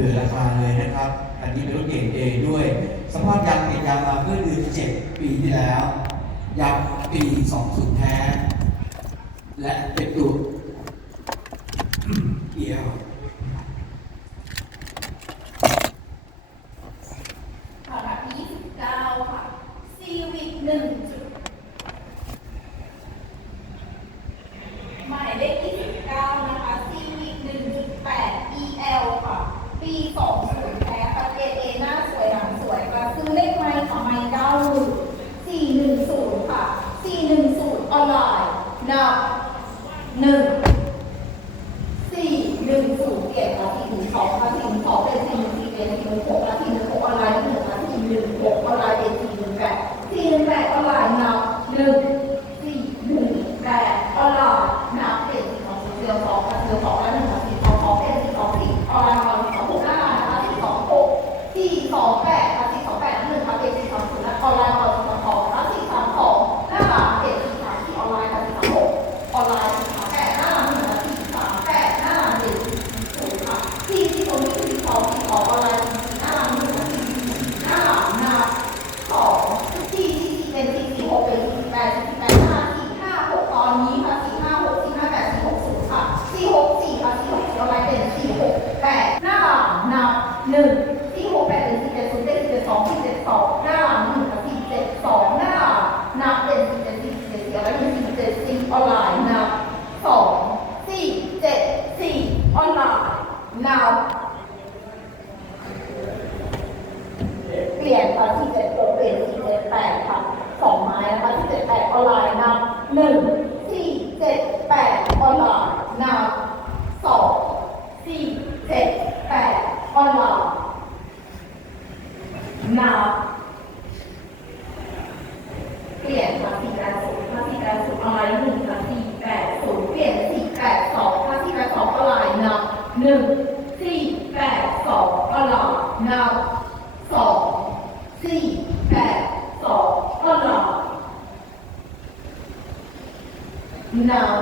ผื่อราคาเลยนะครับ อันนี้เป็นรถเก่งเองด้วย สภาพยางเนี่ยยางมาเมื่อเดือน7ปีที่แล้วยางปี20แท้ และเป็นตัวเกียวลำดับที่29ค่ะ Civic 1จุดหมายเลข29 สองศูนย์แพ้ประเทศเอหน้าสวยหลังสวยกระซื้อเลขไม้ของไม้ดาวสี่หนึ่งศูนย์ค่ะสี่หนึ่งศูนย์ออนไลน์นับหนึ่งสี่หนึ่งศูนย์เก็ดแล้วถึงสองแล้วสี่หนึ่งสองเป็นสี่หนึ่งสี่เป็นสี่หนึ่งหกแล้วสี่ แปดค่ะสี่สองแปดหนึ่งค่ะเป็นสี่สองศูนย์ออนไลน์ค่ะสี่สองสองค่ะสี่สามสองหน้าหลังเป็นสี่สามสี่ออนไลน์ค่ะสี่สามหกออนไลน์สี่สามแปดหน้าหลังหนึ่งค่ะสี่สามแปดหน้าหลังเป็นสี่ศูนย์ค่ะสี่ที่ตรงนี้สี่สองสี่สองออนไลน์สี่หน้าหลังหนึ่งค่ะสี่สี่หน้าหลังหน้าสองสี่สี่เป็นสี่สี่หกเป็นสี่แปดสี่แปดห้าสี่ห้าหกตอนนี้ค่ะสี่ห้าหกสี่ห้าแปดสี่หกศูนย์ค่ะสี่หกสี่ค่ะสี่หกออนไลน์เป็นสี่หกแปดหน้าหลังนับหนึ่งสี่หกแปด สองสี่เจ็ดสองหน้าหลังหนึ่งคี่เจ็ดสองหน้าหลังนับเป็นสี่เจ็ดสี่เจ็ดสี่ออนไลน์เป็นสี่เจ็ดสี่ออนไลน์นับสองสี่เจ็ดสี่ออนไลน์นับเปลี่ยนค่ะที่เจ็ดหกเปลี่ยนสี่เจ็ดแปดค่ะสองไม้นะคะที่เจ็ดแปดออนไลน์นับหนึ่งสี่เจ็ดแปดออนไลน์นับสองสี่เจ็ดแปดออนไลน์ นับเปลี่ยนค่ะสี่แปดศูนย์ค่ะสี่แปดศูนย์ออนไลน์หนึ่งค่ะสี่แปดศูนย์เปลี่ยนสี่แปดสองค่ะสี่แปดสองออนไลน์นับหนึ่งสี่แปดสองออนไลน์นับสองสี่แปดสองออนไลน์นับ